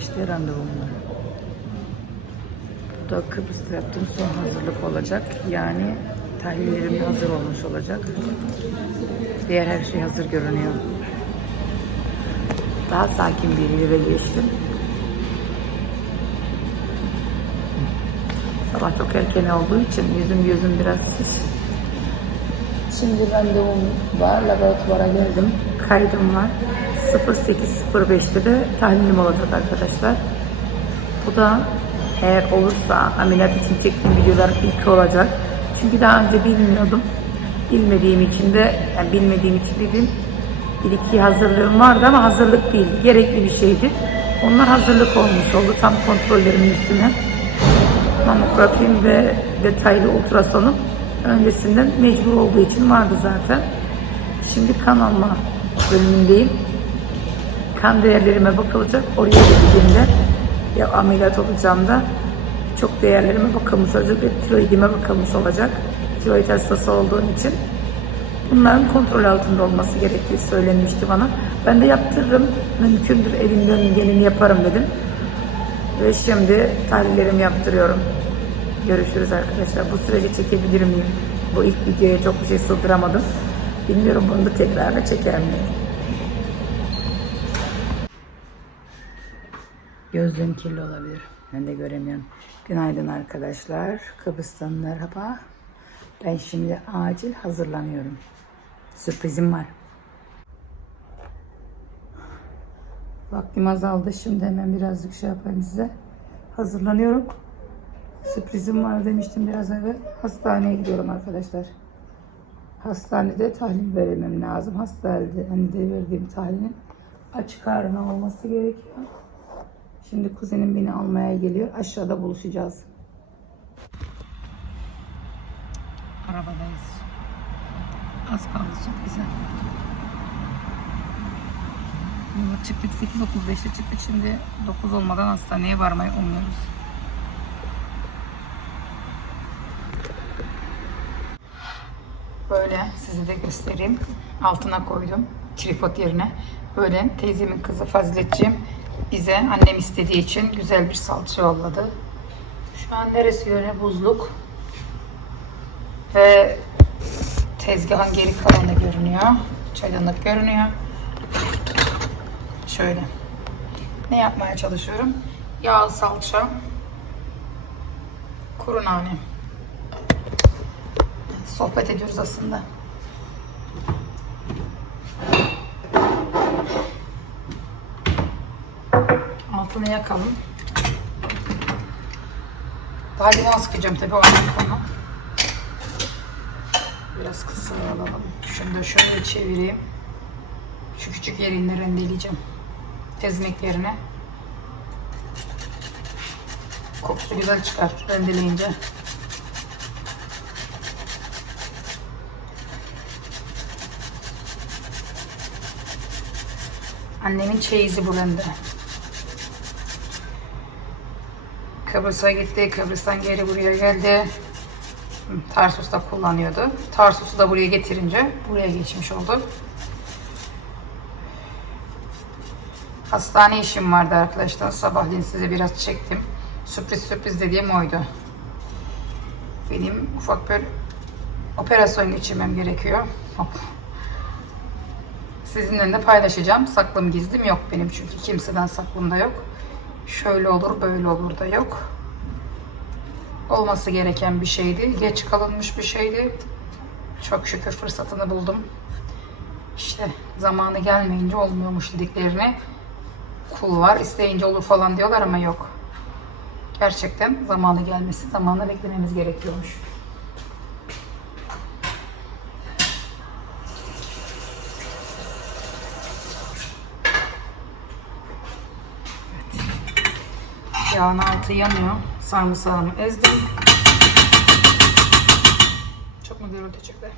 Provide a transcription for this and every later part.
Saate bakmadım. 8.05'te randevum var. Bu da Kıbrıs'ta yaptığım son hazırlık olacak. Yani tahlillerim hazır olmuş olacak. Diğer her şey hazır görünüyor. Daha sakin bir yere geçtim. Sabah çok erken olduğu için yüzüm yüzüm biraz şiş. Şimdi randevum var. Laboratuvara geldim. Kaydım var. 08.05'te de tahlilim olacak arkadaşlar. Bu da eğer olursa ameliyat için çektiğim videolar ilk olacak. Çünkü daha önce bilmiyordum. Bilmediğim için de, yani bilmediğim için dedim bir iki hazırlığım vardı ama hazırlık değil. Gerekli bir şeydi. Onlar hazırlık olmuş oldu. Tam kontrollerimin üstüne. Mamografim ve detaylı ultrasonum öncesinden mecbur olduğu için vardı zaten. Şimdi kan alma bölümündeyim. Kan değerlerime bakılacak. Oraya gideceğimde ya ameliyat olacağım da çok değerlerime bakılmış olacak ve tiroidime bakılmış olacak. Tiroid hastası olduğum için bunların kontrol altında olması gerektiği söylenmişti bana. Ben de yaptırırım. Mümkündür elimden geleni yaparım dedim. Ve şimdi tahlillerimi yaptırıyorum. Görüşürüz arkadaşlar. Bu süreci çekebilir miyim? Bu ilk videoya çok bir şey sığdıramadım. Bilmiyorum bunu da tekrarla çeker miyim? Gözlüğüm kirli olabilir. Ben de göremiyorum. Günaydın arkadaşlar. Kıbrıs'tan merhaba. Ben şimdi acil hazırlanıyorum. Sürprizim var. Vaktim azaldı. Şimdi hemen birazcık şey yapayım size. Hazırlanıyorum. Sürprizim var demiştim biraz evvel. Hastaneye gidiyorum arkadaşlar. Hastanede tahlil vermem lazım. Hastanede hani de verdiğim tahlilin açık karnı olması gerekiyor. Şimdi kuzenim beni almaya geliyor. Aşağıda buluşacağız. Arabadayız. Az kaldı sürprize. Yola çıktık 8.35'te çıktık. Şimdi 9 olmadan hastaneye varmayı umuyoruz. Böyle size de göstereyim. Altına koydum tripod yerine. Böyle teyzemin kızı Faziletciğim bize annem istediği için güzel bir salça yolladı. Şu an neresi yöne buzluk. Ve tezgahın geri kalanı görünüyor. Çaydanlık görünüyor. Şöyle. Ne yapmaya çalışıyorum? Yağ, salça, kuru nane. Sohbet ediyoruz aslında. Altını yakalım. Limon sıkacağım tabii o konu. Biraz kısa alalım. Şunu da şöyle çevireyim. Şu küçük yerini rendeleyeceğim. Ezmek yerine. Kokusu güzel çıkar rendeleyince. Annemin çeyizi bu rende. Kıbrıs'a gitti. Kıbrıs'tan geri buraya geldi. Tarsus'ta kullanıyordu. Tarsus'u da buraya getirince buraya geçmiş oldu. Hastane işim vardı arkadaşlar. Sabahleyin size biraz çektim. Sürpriz sürpriz dediğim oydu. Benim ufak bir operasyon geçirmem gerekiyor. Hop. Sizinle de paylaşacağım. Saklım gizlim yok benim çünkü kimseden saklım da yok. Şöyle olur böyle olur da yok. Olması gereken bir şeydi. Geç kalınmış bir şeydi. Çok şükür fırsatını buldum. İşte zamanı gelmeyince olmuyormuş dediklerini kul var. isteyince olur falan diyorlar ama yok. Gerçekten zamanı gelmesi, zamanla beklememiz gerekiyormuş. Yağın altı yanıyor. Sarımsağımı ezdim. Çok mu gürültü çıktı?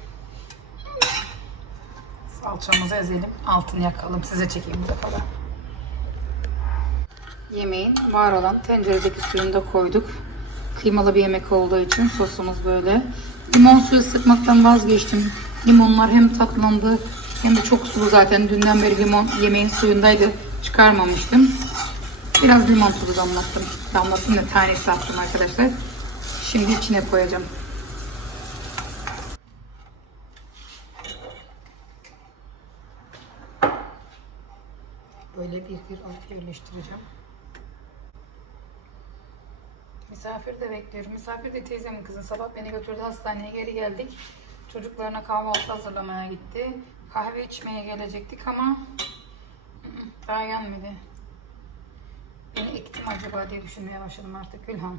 Salçamızı ezelim. Altını yakalım. Size çekeyim bu defa. Yemeğin var olan tenceredeki suyunu da koyduk. Kıymalı bir yemek olduğu için sosumuz böyle. Limon suyu sıkmaktan vazgeçtim. Limonlar hem tatlandı hem de çok sulu zaten. Dünden beri limon yemeğin suyundaydı. çıkarmamıştım. Biraz limon tuzu damlattım. Damlattım da tanesi attım arkadaşlar. Şimdi içine koyacağım. Böyle bir bir alıp yerleştireceğim. Misafir de bekliyorum. Misafir de teyzemin kızı. Sabah beni götürdü hastaneye geri geldik. Çocuklarına kahvaltı hazırlamaya gitti. Kahve içmeye gelecektik ama ı-ı, daha gelmedi. Beni ektim acaba diye düşünmeye başladım artık Gülhan.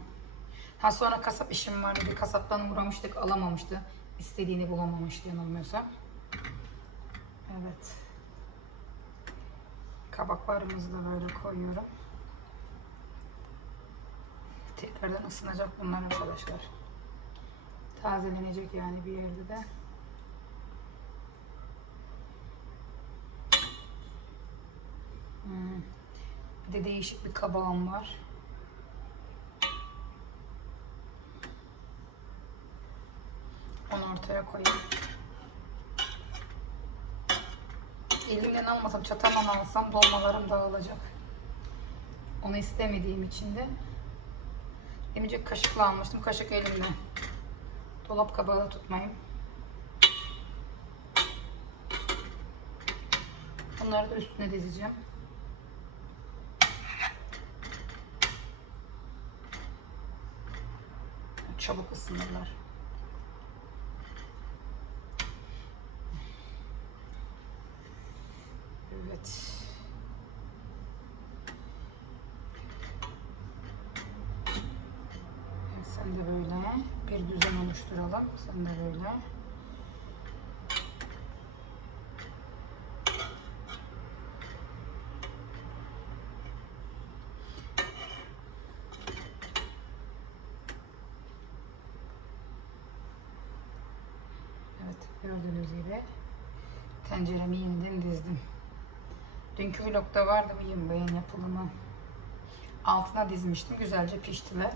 Ha sonra kasap işim var dedi. Kasaptan uğramıştık alamamıştı. İstediğini bulamamıştı yanılmıyorsam. Evet. Kabaklarımızı da böyle koyuyorum. Tekrardan ısınacak bunlar arkadaşlar. Tazelenecek yani bir yerde de. De değişik bir kabağım var. Onu ortaya koyayım. Elimden almasam, çatalla alsam dolmalarım dağılacak. Onu istemediğim için de demeyecek kaşıkla almıştım. Kaşık elimde. Dolap kabağı tutmayayım. Bunları da üstüne dizeceğim. Çabuk ısınırlar. Evet. Sen de böyle bir düzen oluşturalım. Sen de böyle. Dünkü vlogda vardı bu yemeğin yapılımı. Altına dizmiştim. Güzelce piştiler.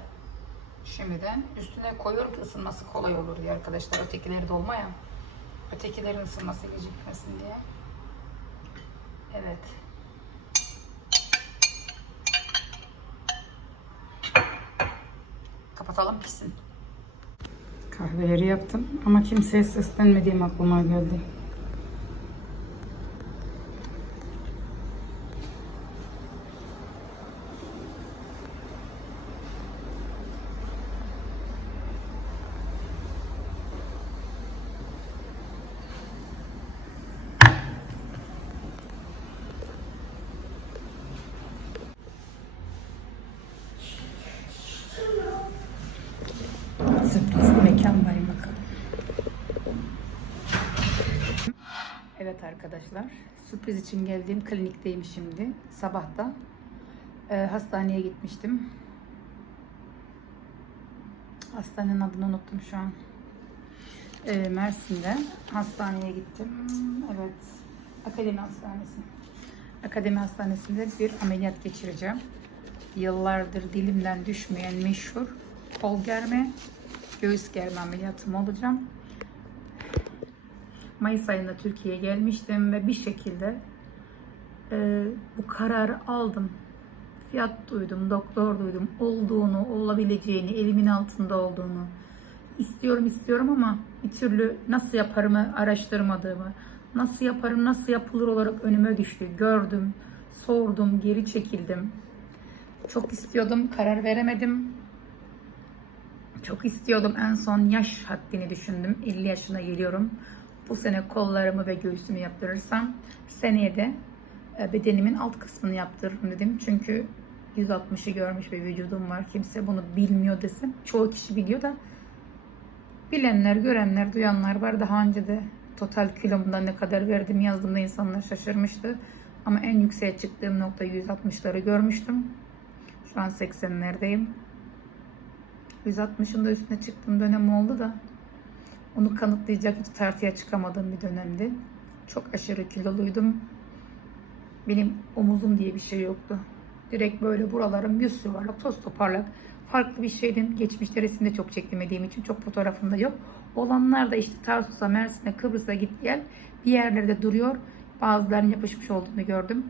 Şimdi de üstüne koyuyorum ki ısınması kolay olur diye arkadaşlar. Ötekileri dolma ya. Ötekilerin ısınması gecikmesin diye. Evet. Kapatalım pişsin. Kahveleri yaptım ama kimseye seslenmediğim aklıma geldi. Sürprizli mekandayım bakalım. Evet arkadaşlar, sürpriz için geldiğim klinikteyim şimdi. Sabahta e, hastaneye gitmiştim. Hastanenin adını unuttum şu an. E, Mersin'de hastaneye gittim. Evet, Akademi Hastanesi. Akademi Hastanesi'nde bir ameliyat geçireceğim. Yıllardır dilimden düşmeyen meşhur kol germe, göğüs germe ameliyatım olacağım. Mayıs ayında Türkiye'ye gelmiştim ve bir şekilde e, bu kararı aldım. Fiyat duydum, doktor duydum, olduğunu, olabileceğini, elimin altında olduğunu istiyorum istiyorum ama bir türlü nasıl yaparımı araştırmadığımı, nasıl yaparım, nasıl yapılır olarak önüme düştü. Gördüm, sordum, geri çekildim. Çok istiyordum, karar veremedim. Çok istiyordum. En son yaş haddini düşündüm. 50 yaşına geliyorum. Bu sene kollarımı ve göğsümü yaptırırsam seneye de e, bedenimin alt kısmını yaptırırım dedim. Çünkü 160'ı görmüş bir vücudum var. Kimse bunu bilmiyor desem. Çoğu kişi biliyor da bilenler, görenler, duyanlar var. Daha önce de total kilomdan ne kadar verdim yazdığımda insanlar şaşırmıştı. Ama en yükseğe çıktığım nokta 160'ları görmüştüm. Şu an 80'lerdeyim. 160'ın da üstüne çıktığım dönem oldu da onu kanıtlayacak hiç tartıya çıkamadığım bir dönemdi. Çok aşırı kiloluydum. Benim omuzum diye bir şey yoktu. Direkt böyle buralarım yüz yuvarlak, toz toparlak. Farklı bir şeydim. Geçmişte resimde çok çekmediğim için çok fotoğrafımda yok. Olanlar da işte Tarsus'a, Mersin'e, Kıbrıs'a git gel bir yerlerde duruyor. Bazılarının yapışmış olduğunu gördüm.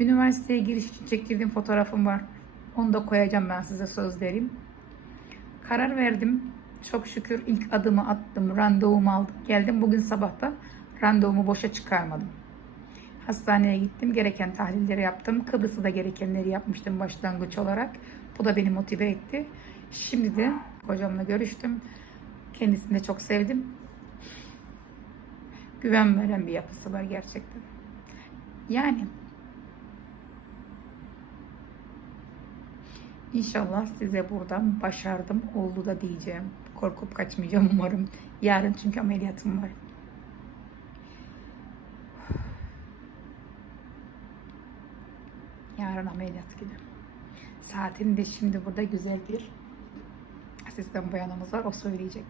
Üniversiteye giriş için çektirdiğim fotoğrafım var. Onu da koyacağım ben size söz vereyim. Karar verdim. Çok şükür ilk adımı attım. Randevumu aldım. Geldim bugün sabahta randevumu boşa çıkarmadım. Hastaneye gittim. Gereken tahlilleri yaptım. Kıbrıs'ta da gerekenleri yapmıştım başlangıç olarak. Bu da beni motive etti. Şimdi de kocamla görüştüm. Kendisini de çok sevdim. Güven veren bir yapısı var gerçekten. Yani İnşallah size buradan başardım oldu da diyeceğim. Korkup kaçmayacağım umarım. Yarın çünkü ameliyatım var. Yarın ameliyat günü. Saatini de şimdi burada güzel bir asistan bayanımız var. O söyleyecek.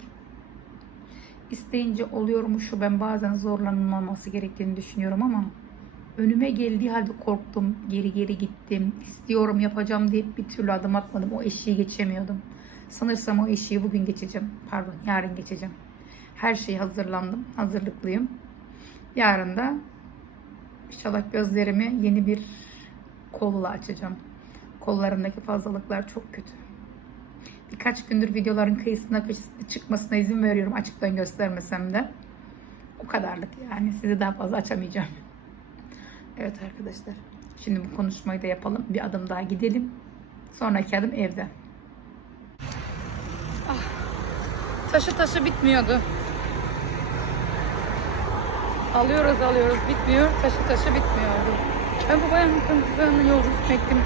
İsteyince oluyor mu şu ben bazen zorlanılmaması gerektiğini düşünüyorum ama önüme geldiği halde korktum. Geri geri gittim. İstiyorum yapacağım deyip bir türlü adım atmadım. O eşiği geçemiyordum. Sanırsam o eşiği bugün geçeceğim. Pardon yarın geçeceğim. Her şeyi hazırlandım. Hazırlıklıyım. Yarın da inşallah gözlerimi yeni bir kolla açacağım. Kollarımdaki fazlalıklar çok kötü. Birkaç gündür videoların kıyısına çıkmasına izin veriyorum açıktan göstermesem de. O kadarlık yani. Sizi daha fazla açamayacağım. Evet arkadaşlar. Şimdi bu konuşmayı da yapalım. Bir adım daha gidelim. Sonraki adım evde. Ah, taşı taşı bitmiyordu. Alıyoruz alıyoruz bitmiyor. Taşı taşı bitmiyordu. Ben bu bayanın kanıtlarını yolculuk ettim.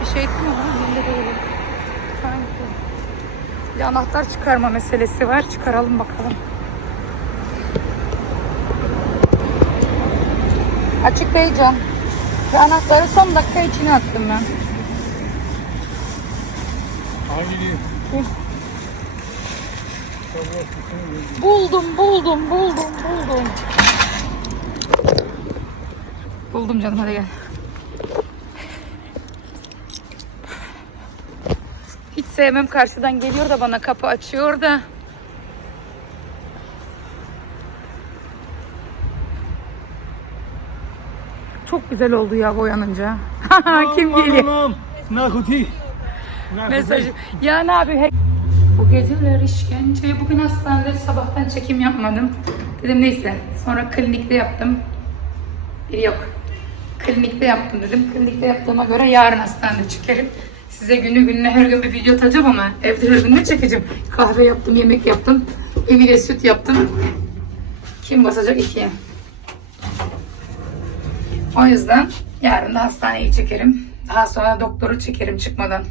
Bir şey ettim ama elimde değilim. Sanki. Bir anahtar çıkarma meselesi var. Çıkaralım bakalım. Açıklayacağım. Ve anahtarı son dakika içine attım ben. Hangi? Buldum, buldum, buldum, buldum. Buldum canım hadi gel. Hiç sevmem karşıdan geliyor da bana kapı açıyor da. Güzel oldu ya boyanınca. Kim geliyor? Nakuti. Mesajı. Yani abi he- bu geceler işkence. Bugün hastanede sabahtan çekim yapmadım. Dedim neyse. Sonra klinikte yaptım. Bir yok. Klinikte yaptım dedim. Klinikte yaptığıma göre yarın hastanede çekerim. Size günü gününe her gün bir video atacağım ama evde her gün ne çekeceğim? Kahve yaptım, yemek yaptım. Emine süt yaptım. Kim basacak ikiye? O yüzden yarın da hastaneyi çekerim. Daha sonra doktoru çekerim çıkmadan.